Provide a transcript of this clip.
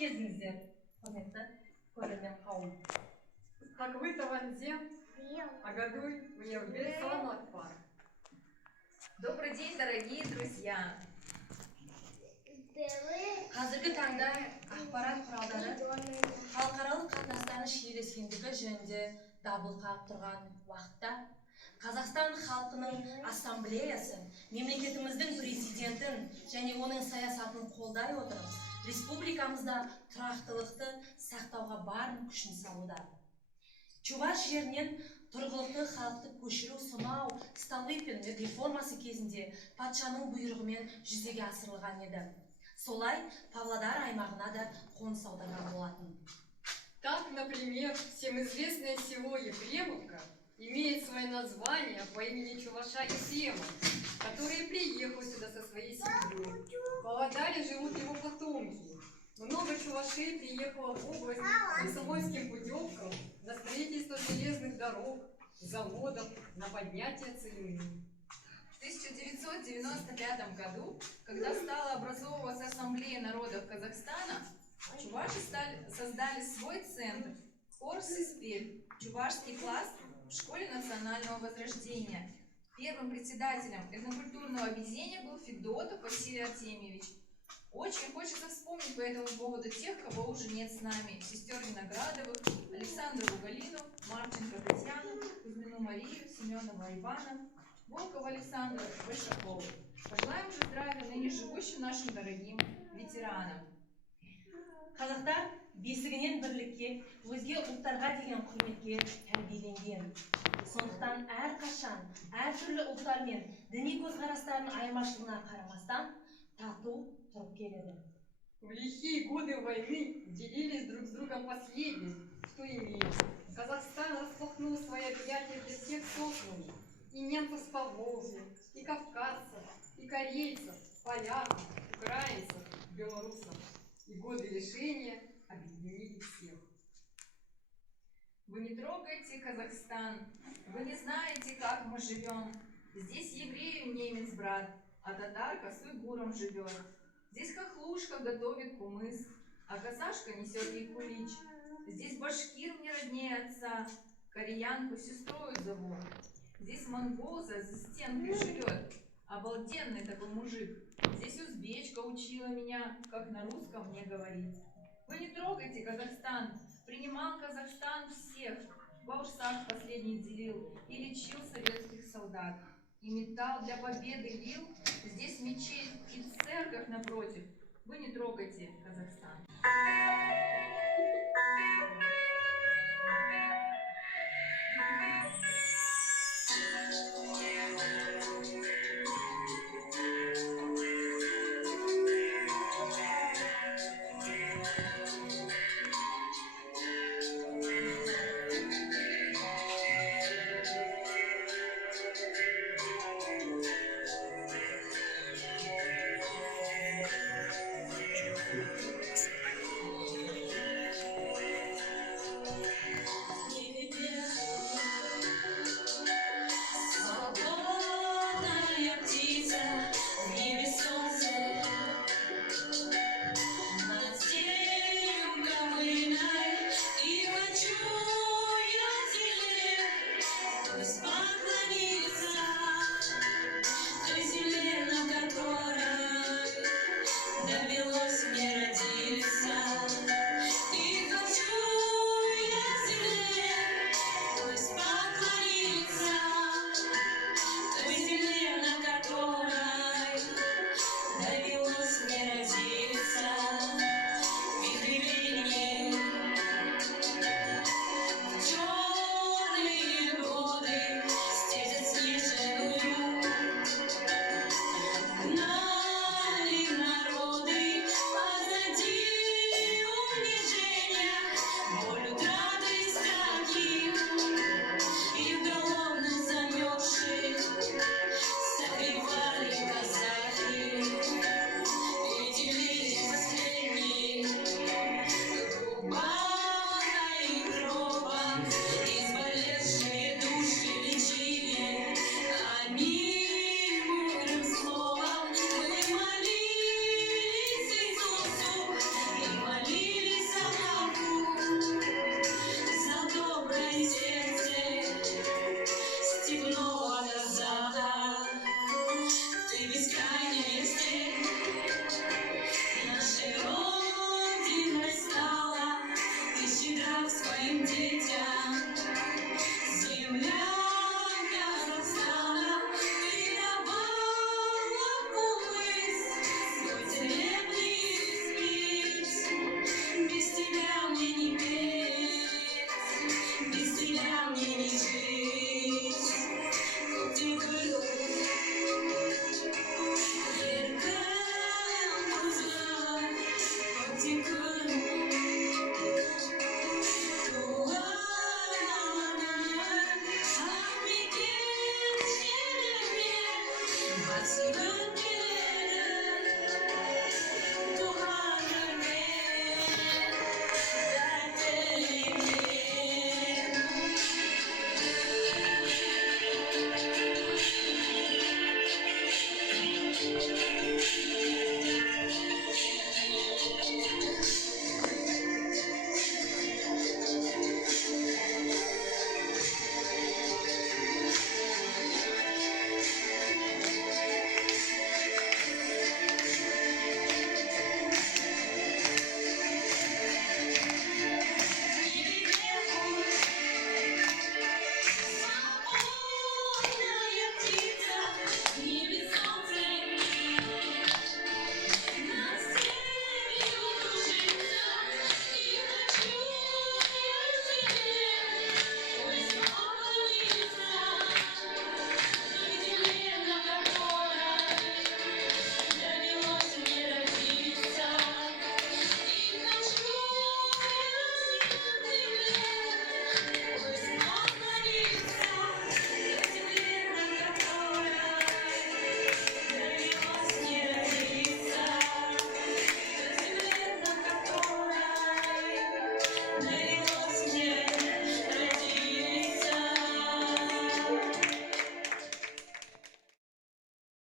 келдіңіздер, құрметті көрермен қауым. Как вы, Таванзе, Агадуй, Уевбе, Саламат пар. Добрый день, дорогие друзья! Қазіргі таңда ақпарат құралдары халықаралық қатынастардың шиеленіскендігі жөнінде дабыл қағып тұрған уақытта Қазақстан халқының ассамблеясы мемлекетіміздің президентін және оның саясатын қолдай отырып, республикамызда тұрақтылықты сақтауға барын күшін салуда. Чуваш жерінен тұрғылықты халықты көшіру сонау Столыпин реформасы кезінде патшаның бұйрығымен жүзеге асырылған еді. Солай Павлодар аймағына да қоныс аударған болатын. Так, например, всем известное село Ефремовка имеет свое название по имени Чуваша Ефрема, который приехал сюда со своей семьей. В Павлодаре живут его потомки. Много чувашей приехало в область комсомольским путевкам на строительство железных дорог, заводов, на поднятие цены. В 1995 году, когда стала образовываться Ассамблея народов Казахстана, чуваши создали свой центр Орсиспель, чувашский класс в школе национального возрождения. Первым председателем этнокультурного объединения был Федотов Василий Артемьевич. Очень хочется вспомнить по этому поводу тех, кого уже нет с нами: сестер Виноградовых, Александру Галину, Марченко Татьяну, Кузьмину Марию, Семенова Ивана, Волкова Александра, Большакова. Пожелаем же здравия ныне живущим нашим дорогим ветеранам. Қазақтар бесігінен бірлікке, өзге ұлттарға деген құрметке тәрбиеленген. Сондықтан әрқашан әртүрлі ұлттар мен діни көзқарастардың айырмашылығына қарамастан тату тұрып келеді. В лихие годы войны делились друг с другом последним, что имели. Казахстан распахнул свои объятия для всех сосланных. И немцев с Поволжья, и кавказцев, и корейцев, поляков, украинцев, белорусов. И годы лишения объединили всех. Вы не трогайте Казахстан, вы не знаете, как мы живем. Здесь еврею немец брат, а татар косой гуром живет. Здесь хохлушка готовит кумыс, а казашка несет ей кулич. Здесь башкир мне роднее отца, кореянку сестрою зовут. Здесь монгол за стенкой живет, обалденный такой мужик. Здесь узбечка учила меня, как на русском мне говорить. Вы не трогайте Казахстан, принимал Казахстан всех, баурсак последний делил и лечил советских солдат. И металл для победы лил, здесь мечеть и церковь напротив. Вы не трогайте Казахстан.